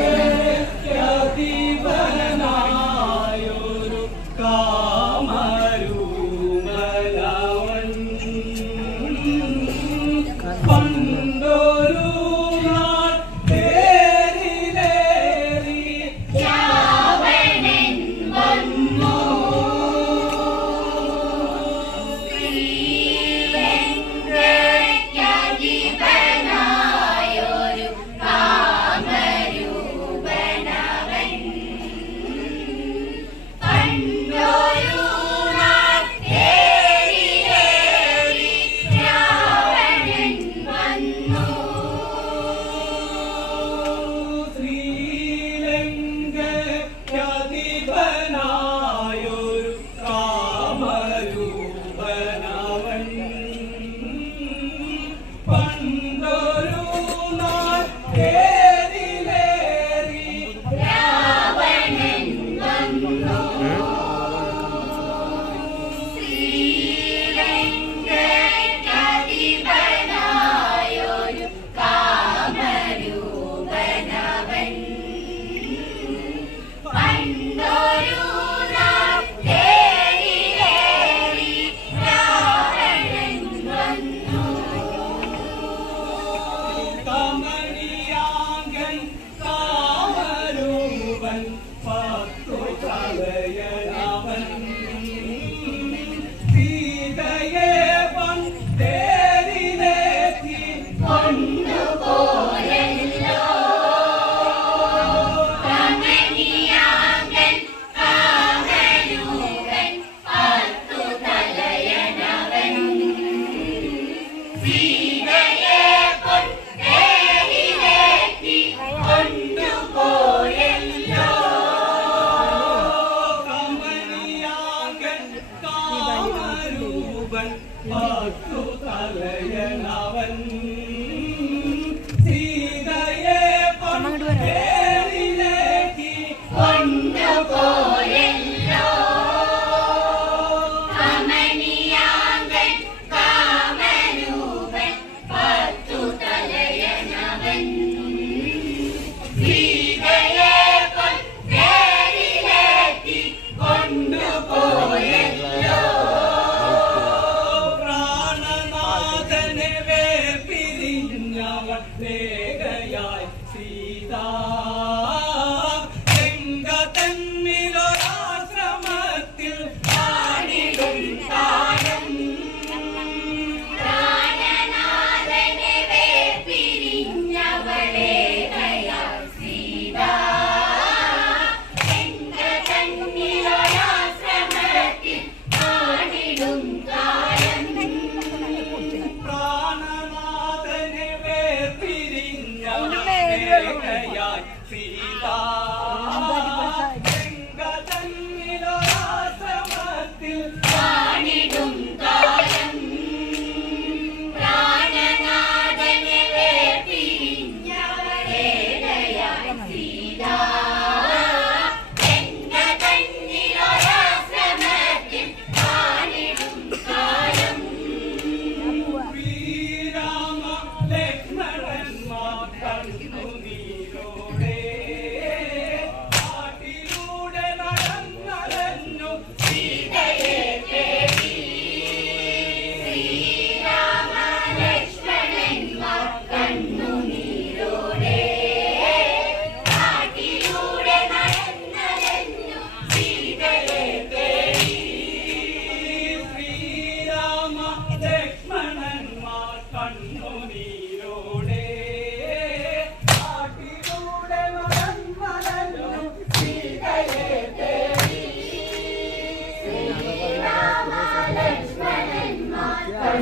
yeah.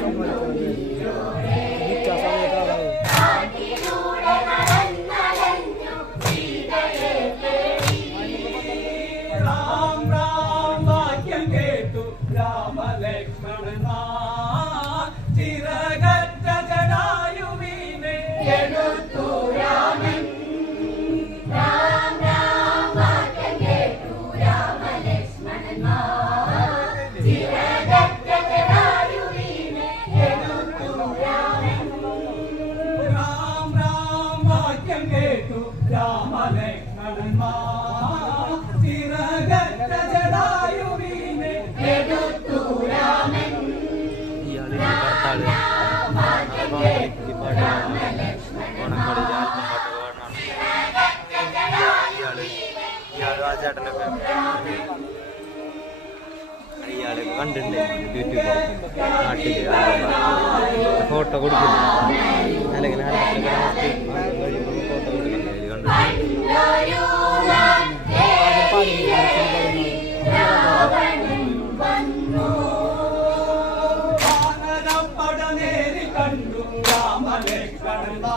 Obrigado. കണ്ടിട്ടുണ്ട് യൂട്യൂബിൽ. നാട്ടിൽ ഫോട്ടോ കൊടുക്കുന്നു. അല്ലെങ്കിൽ ഫോട്ടോ പടനേരി കണ്ടു. രാമനെ കണ്ടാ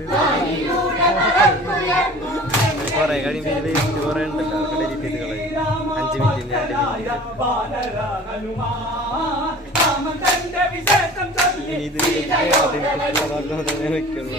ഉണ്ട്. കുറേ കഴിയുമ്പോൾ ഇതിൽ വേസ്റ്റ് കുറേ ഉണ്ടല്ലോ അതൊക്കെ ഡെലിറ്റ് ചെയ്ത് കളയും. അഞ്ച് മിനിറ്റ് രണ്ട് മിനിറ്റ് ഇത് വെക്കുള്ളൂ